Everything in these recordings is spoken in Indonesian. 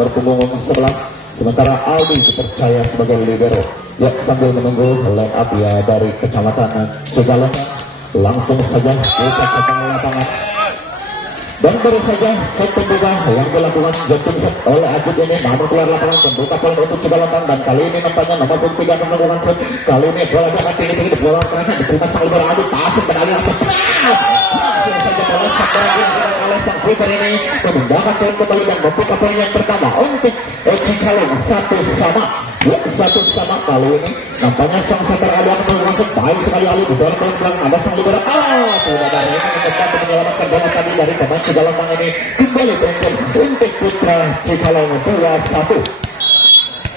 nomor punggung 11. Sementara Aldi dipercaya sebagai libero. Ya, sambil menunggu line up ya dari Kecamatan Cigalongan, langsung saja kita ke tengah lapangan. Dan baru saja set pembuka yang dilakukan jatuh oleh Ajit ini, namun keluar lapangan pembuka poin untuk Cigalongan, dan kali ini nampaknya nomor 3 akan melakukan set. Kali ini bola dapat tinggi-tinggi di bola kerasnya diterima sang libero Aldi, pasir berdalih atas. Langsung saja bola sampai oleh sang kiper ini memindahkan poin kembali dan membuka poin yang pertama untuk Cigalongan 1-1. Ya, 1-1 kali ini nampaknya sang setter Ali akan melakukan baik sekali. Ali di dalam belakang ada sang libero. Sudah dari ini mencoba menyelamatkan bola tadi dari pemain Cigalongan ini. Kembali beruntung untuk putra Cigalongan 2-1.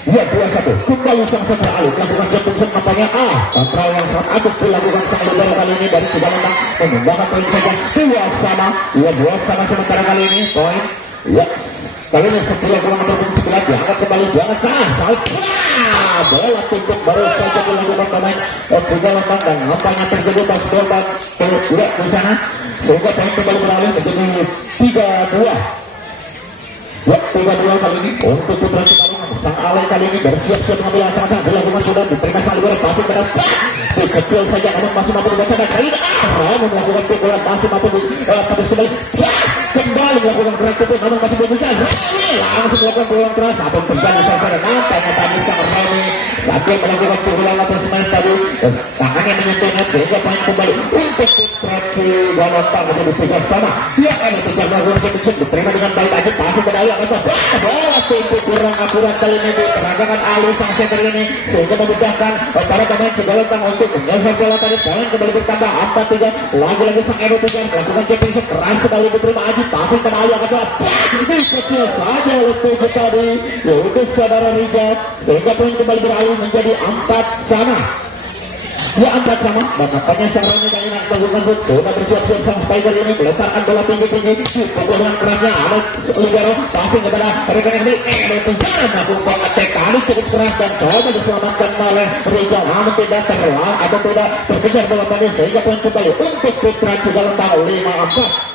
Ya, 2-1 kembali sang setter Ali melakukan jatuh set, nampaknya kontrol yang sangat aktif dilakukan sang libero kali ini dari Cigalongan memindahkan poin saja 2-1. Ya, 2-1 sementara kali ini poin. Ya, kali ini setelah kurang mendukung sebelah diangkat kembali, diangkat ke bola tutup baru saja dilakukan pemain Cigalongan, dan nampaknya terjadi bola tergerak di sana sehingga poin kembali beralih menjadi 3-2. Ya, 3-2 kali ini untuk putra Cigalongan. Sang Ale kali ini bersiap-siap mengambil angka dilakukan sudah diterima sang libero, pasir keras kecil saja namun masih mampu dibaca, dan kali ini melakukan pukulan masih mampu pada kembali kembali melakukan gerak tutup namun masih belum bisa langsung melakukan pukulan keras. Apa yang terjadi saja nampaknya tadi sang Remy sambil melakukan pukulan atas main tadi dan tangannya menyentuhnya sehingga poin kembali untuk putra Cigalongan menjadi 3-1. Ya, ada tidak melakukan keputusan diterima dengan baik aja, pasir ke dalam atas bola tutup kurang akurat kali ini diperagakan Ali sang setter ini sehingga memudahkan para pemain Cigalongan untuk menyelesaikan bola tadi. Poin kembali bertambah 4-3. Lagi-lagi sang Edo Tiga melakukan jepping keras sekali diterima Aji, pasir ke dalam atas kecil saja oleh tujuh tadi yaitu saudara Rijal sehingga poin kembali beralih menjadi 4-1. Ya, 4-1 dan nampaknya sang Remy kali ini melakukan sudah bersiap-siap sang Spider ini melemparkan bola tinggi-tinggi pukulan kerasnya ada libero pasir kepada rekan ini melakukan attack kali cukup keras dan coba diselamatkan oleh Rijal, namun tidak terlalu atau tidak terkejar bola tadi sehingga poin kembali untuk putra Cigalongan 5-4.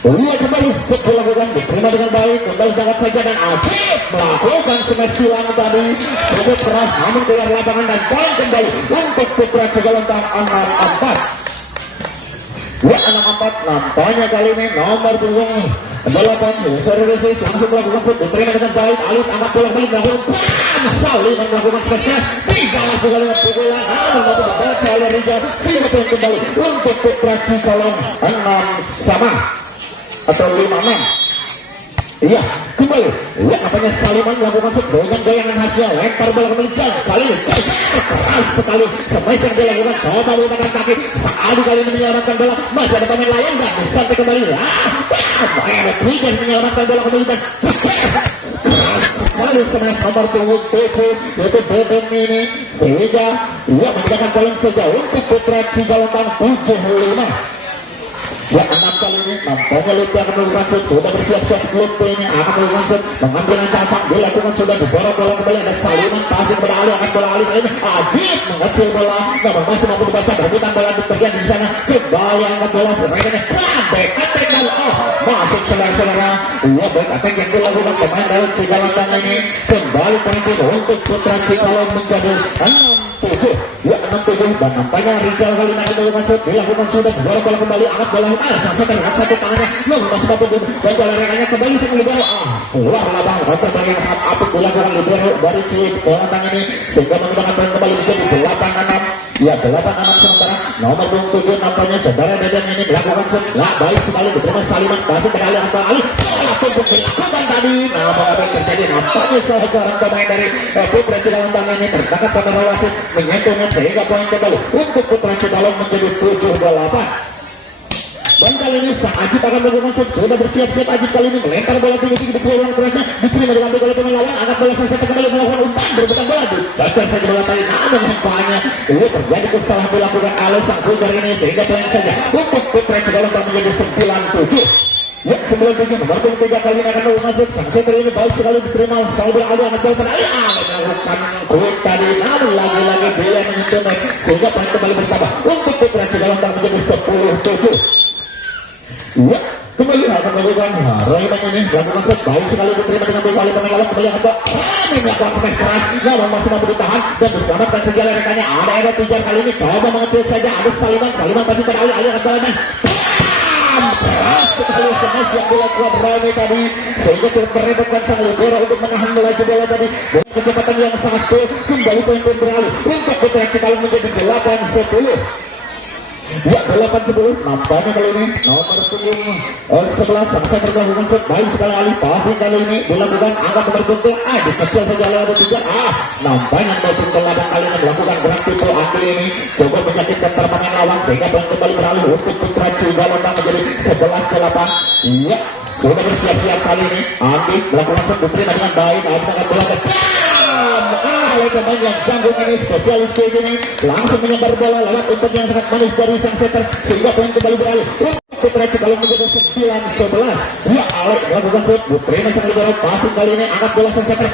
Lihat kembali dilakukan diterima dengan baik, kembali sangat saja dan Ajit melakukan smash silang tadi cukup keras namun keluar lapangan dan poin kembali untuk putra Cigalongan 6-4. Ya, 6-4 nampaknya kali ini nomor punggung 8 Serius langsung melakukan shoot diterima dengan baik. Alif angkat bola kembali melakukan Salim melakukan smash tiga lakukan dengan pukulan namun dibaca oleh Rijal sehingga poin kembali untuk putra Cigalongan 6-5 atau 5-6. Iya, kembali. Ya, apanya Saliman melakukan shoot dengan goyangan hasil lempar bola kembali kali ini keras sekali smash yang dilakukan coba menggunakan kaki Adi kali ini menyelamatkan bola, masih ada pemain lain dan sampai kembali ada Trigen menyelamatkan bola kembali dan kembali smash nomor punggung 7 yaitu Beben ini sehingga ia memindahkan bola saja untuk putra Cigalongan 7-5. Ya, 6 kali ini nampaknya Lutfi akan melakukan shoot sudah bersiap-siap. Lutfi ini akan melakukan shoot mengambil capak dilakukan sudah diborong bola kembali ada Saliman pasir kepada Ali akan bola Ali kali ini Ajit mengecil bola namun masih mampu dibaca berputar bola di bagian di sana kembali angkat bola mereka back attack dan masuk saudara-saudara. Ya, back attack yang dilakukan pemain dari Cigalongan ini kembali poin untuk putra Cigalongan menjadi 6-7. Ya, 6-7 dan nampaknya Rizal kali ini akan melakukan shoot dilakukan sudah diborong bola kembali angkat bola sampai terlihat satu tangannya masih mampu dan bola rekannya kembali sang libero keluar lapangan kontra yang sangat apik dilakukan libero dari Cigalongan ini sehingga menggunakan poin kembali menjadi 8-6. Ya, 8-6 sementara nomor 7 nampaknya saudara Deden ini melakukan shoot baik sekali diterima Saliman pasir kembali angka Ali tumpuk dilakukan tadi namun apa yang terjadi nampaknya salah seorang pemain dari putra Cigalongan ini tertangkap pada wasit menyentuhnya sehingga poin kembali untuk putra Cigalongan menjadi 7-8. Dan kali ini sang Ajit akan melakukan shoot sudah bersiap-siap. Ajit kali ini melempar bola tinggi-tinggi di pukulan kerasnya diterima dengan oleh pemain lawan angkat bola selesai kembali melakukan umpan berputar bola dibaca saja bola tadi namun nampaknya ini terjadi kesalahan dilakukan oleh sang putar ini sehingga poin saja untuk putra Cigalongan menjadi 9-7. Ya, 9-7 nomor 3 kali ini akan melakukan shoot sang setter ini baik sekali diterima Saudara Ali akan bola pada melakukan shoot tadi namun lagi-lagi dia menyentuh sehingga poin kembali bertambah untuk putra Cigalongan menjadi 10-7. Ya, Kembali akan melakukan Raymond ini melakukan set baik sekali diterima dengan kembali penenggalan kembali agak melakukan smash keras namun masih mampu ditahan dan diselamatkan segala rekannya. Ada Pijar kali ini coba mengecil saja, ada Saliman pasti beralih akan jalannya keras sekali smash yang dilakukan Rami tadi sehingga terus merebutkan sang Libero untuk menahan melaju bola tadi dengan kecepatan yang sangat cool. Kembali poin beralih untuk Putra Cikalang menjadi 8-10. Ya, 8-10 nampaknya kali ini nomor punggung 11 sampai tergabungan set baik sekali alih passing kali ini dilakukan angkat nomor punggung dikecil saja oleh ada 3 nampaknya nomor punggung 8 kali ini melakukan gerak tipu ambil ini coba menyakitkan permainan lawan sehingga kembali beralih untuk Putra Cikalang menjadi 11-8. Iya, sudah bersiap-siap kali ini Andi melakukan set diterima dengan baik akan bola oleh pemain yang jangkung ini spesialis kayak gini langsung menyebar bola lewat umpan yang sangat manis dari sang setter sehingga poin kembali beralih Putra Cikalang menjadi 9-11. Ya, Alek melakukan shoot diterima sang libero passing kali ini angkat bola sang setter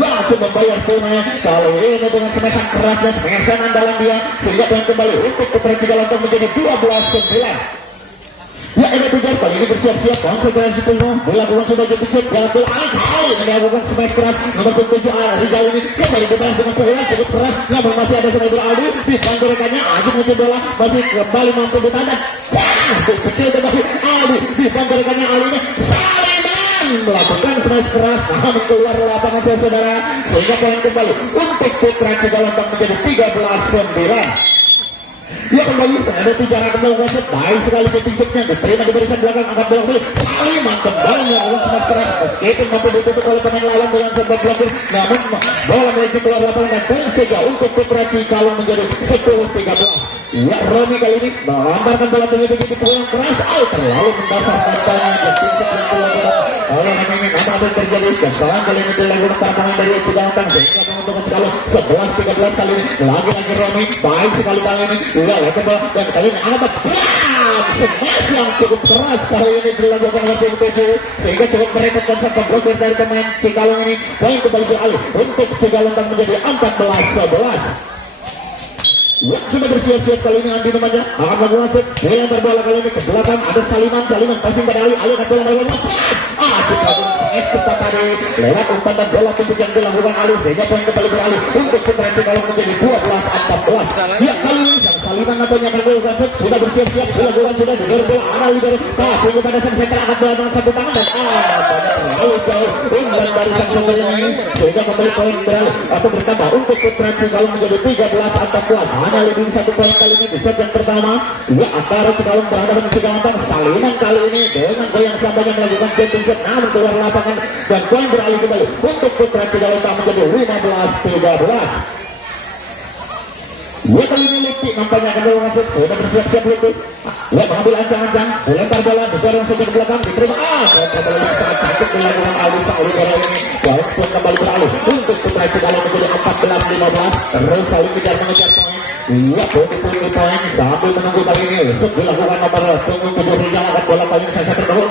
langsung membayar poinnya kali ini dengan smash kerasnya smash andalan dia sehingga poin kembali untuk Putra Cikalang menjadi 12-9. Ya, ini Pijar kali ini bersiap-siap konsentrasi penuh dilakukan sudah jadi cek jalan bola Alek melakukan smash keras nomor 7 Rizal ini kembali dibahas dengan pukulan cukup keras namun masih ada Sniper Aldi dibantu rekannya Aji mencoba bola masih kembali mampu ditahan kecil masih Aldi dibantu rekannya Aldi Saliman melakukan smash keras namun keluar lapangan saudara sehingga poin kembali untuk Putra Cikalang menjadi 13-9. Ya, kembali ada 3 akan melakukan set baik sekali betting setnya diterima di barisan belakang angkat bola kembali Saliman kembali melakukan smash keras meskipun mampu ditutup oleh pemain lawan dengan sebab blokir namun bola melaju keluar lapangan dan poin saja untuk Putra Cikalang menjadi 10-13. Ya, Romi kali ini melamparkan bola begitu pukulan keras terlalu mendasar tampaknya dan tingkat yang keluar oleh ini apa yang terjadi kesalahan kali ini dilakukan tantangan dari Cikalang sehingga menguntungkan Cikalang 11-13 kali ini lagi Romi baik sekali kali ini lewat bola dan kali ini angkat smash yang cukup keras kali ini dilakukan oleh tim 7 sehingga cukup merepotkan sampai blokir dari pemain Cikalang ini poin kembali beralih untuk Cikalang menjadi 14-11. Ya, sudah bersiap-siap kali ini Andi namanya akan melakukan set dilempar bola kali ini ke belakang ada Saliman passing pada Ali akan bola kita tadi lewat umpan dan bola untuk yang dilakukan Ali sehingga poin kembali beralih untuk Putra Cikalang menjadi 12-14. Ya, kali ini Saliman nampaknya akan melakukan set sudah bersiap-siap dilakukan sudah digoreng bola arah libero passing kepada sang setter angkat bola dengan satu tangan dan terlalu jauh umpan dari sang setter ini sehingga kembali poin beralih atau bertambah untuk Putra Cikalang menjadi 13-14. Hanya lebih 1 poin kali ini di set yang pertama. Ya, antara Cikalang berhadapan dengan Cikalang Saliman kali ini dengan goyang sampainya melakukan betting set namun keluar lapangan dan poin beralih kembali untuk Putra Cikalang menjadi 15-13. Ya, kali ini Lutfi nampaknya akan melakukan set sudah bersiap-siap Lutfi. Ya, mengambil ancang-ancang dilempar bola didorong saja ke belakang diterima bola yang sangat cantik dilakukan Aldi sang libero ini poin pun kembali beralih untuk Putra Cikalang menjadi 14-15. terus saling mengejar poin. Iya, poin sambil menunggu kali ini Yusuf dilakukan nomor punggung 7 Rizal akan bola kali ini saya terdahulu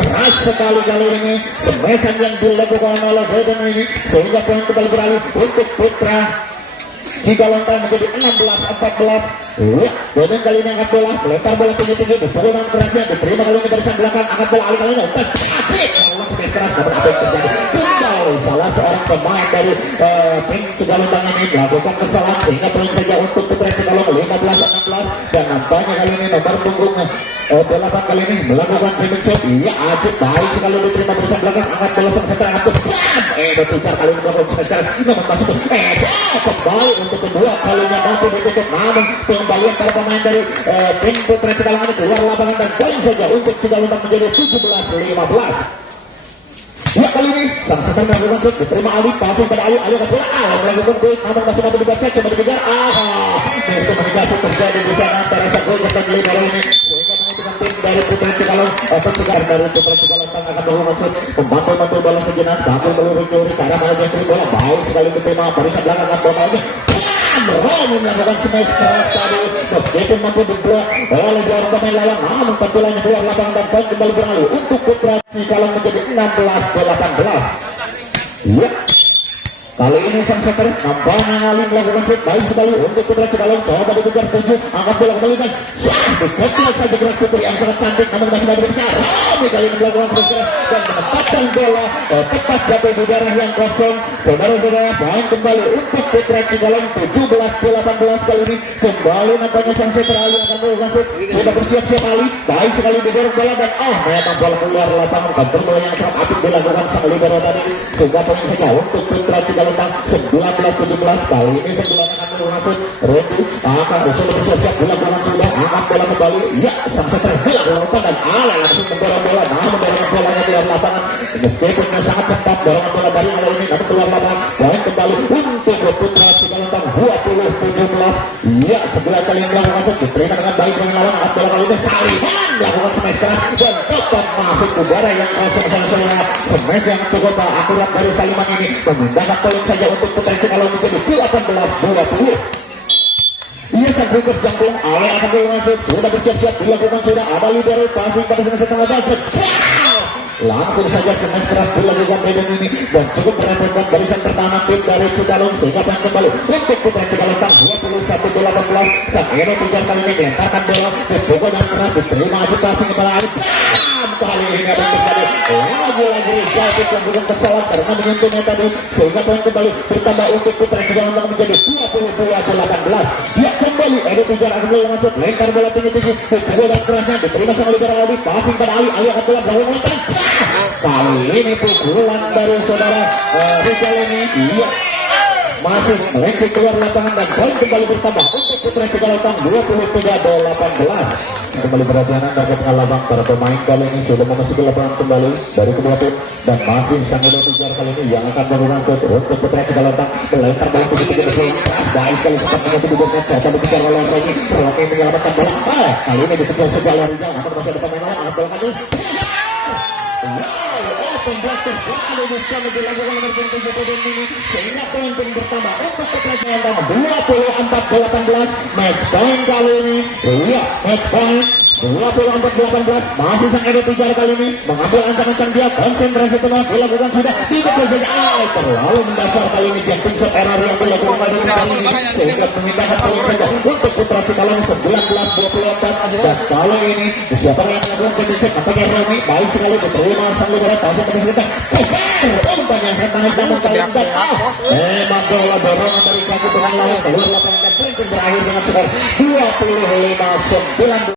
keras sekali kali ini semesan yang dilakukan oleh Beden ini sehingga poin kembali beralih untuk Putra Cikalang menjadi 16-14. Ya, Beden kali ini angkat bola melempar bola tinggi-tinggi dipukulan kerasnya diterima kali ini barisan belakang angkat bola Ali kali ini keras namun apa yang terjadi kembali salah seorang pemain dari tim Cikalang ini melakukan kesalahan sehingga poin saja untuk Putra Cikalang 15-16 dan nampaknya kali ini nomor punggung 8 kali ini melakukan payment shot. Iya, Ajib baik sekali diterima barisan belakang angkat bola sang setter angkat Pijar kali ini melakukan smash namun masuk kembali untuk kedua kalinya mampu ditutup namun pengembalian para pemain dari tim Putra Cikalang ini keluar lapangan dan poin saja untuk Cikalang menjadi 17-15. Ya, kali ini sang setter melakukan shoot diterima Ali passing pada Ali akan bola melakukan gol namun masih mampu dibaca coba dikejar komunikasi terjadi di sana antara sang gol dan libero ini sehingga menentukan tim dari Putra Cikalang pencegahan dari Putra Cikalang akan melakukan shoot membantu bola sejenak sambil meluncur cara melakukan bola baik sekali diterima barisan belakang akan bola ini Romi melakukan smash keras tadi meskipun mampu diblok oleh dua pemain lawan namun pantulannya keluar lapangan dan poin kembali beralih untuk Putra Cikalang menjadi 16-18. Ya, Kali ini sang setter nampaknya ngalih melakukan shoot baik sekali untuk putra Cikalong. Coba dikejar 7, angkat bola kembali dan dikejar saja gerak putri yang sangat cantik, namun masih ada berbicara. Rami kali ini melakukan shoot dan menempatkan bola tepat jatuh di daerah yang kosong. Saudara-saudara, main kembali untuk putra Cikalong 17-18 kali ini. Kembali nampaknya sang setter Ali akan melakukan shoot. Sudah bersiap-siap Ali, baik sekali didorong bola dan memang bola keluar lapangan. Kontrol bola yang sangat apik dilakukan sang libero tadi. Sehingga poin saja untuk putra Cikalong 19-17 kali ini sebelah akan melakukan Randy akan usul bersiap-siap bola sudah angkat bola kembali. Ya, sang setter dilakukan dan langsung mendorong bola, mendorong bolanya keluar lapangan. Meskipun sangat cepat dorongan bola dari awal ini, namun keluar lapangan. Poin kembali untuk putra Cikalong 20-17. Ya, sebelah kali melakukan shoot diterima dengan baik dengan lawan. Angkat bola kali ini Saliman melakukan smash keras dan tetap masuk udara yang kosong. Smash yang cukup akurat dari Saliman ini memindahkan poin saja untuk putra Cikalong menjadi 18-20. Ia sang berikut jangkung awal akan berlangsung. Sudah bersiap-siap dilakukan, sudah ada libero passing pada setengah basket. Langsung saja smash keras dilakukan Medan ini dan cukup merepotkan barisan pertahanan tim dari Cikalong. Sehingga pas kembali untuk putra Cikalong 21-18. Sang Eno kejar kali ini melemparkan bola ke pokok dan keras diterima agitasi kepala Arif. Kali ini akan terjadi lagi-lagi jatuh yang bukan kesalahan karena menyentuhnya tadi. Sehingga poin kembali bertambah untuk putra Cikalong menjadi 22-18. Dia kembali Edo kejar akan bola masuk, lempar bola tinggi-tinggi pukul dan kerasnya diterima sama libero Ali, passing pada Ali akan bola bawah lontar. Kali ini pukulan dari saudara Rizal ini iya masih melengking keluar lapangan dan poin kembali bertambah untuk putra Cikalong 23-18. Kembali perhatian anda ke tengah lapangan, para pemain kali ini sudah memasuki lapangan kembali dari kedua tim dan masih sang Edo Tujar kali ini yang akan melakukan shoot untuk putra Cikalong melempar bola tinggi-tinggi bersih baik sekali sepertinya itu dibuat coba dikejar oleh Rocky menyelamatkan bola. Kali ini dikejar saja oleh Rizal, namun masih ada pemain lain angkat bola maju. Pembelajar berada di sana dilakukan oleh tim ini sehingga poin pun bertambah untuk putra Cikalong 24-18. Match point kali ini match point 24-18. Masih sang Edo Tujar kali ini mengambil ancang-ancang, dia konsentrasi penuh dilakukan sudah tidak saja terlalu mendasar kali ini jumping shot error yang dilakukan kali ini sehingga memindahkan poin saja untuk putra Cikalong 19-24. Dan kali ini siapa yang melakukan penyisip nampaknya Romi baik sekali diterima sang libero pasang pada sekitar umpan yang sangat naik namun kali ini memang bola dorongan dari kaki dengan lawan keluar lapangan dan poin berakhir dengan skor 25-19.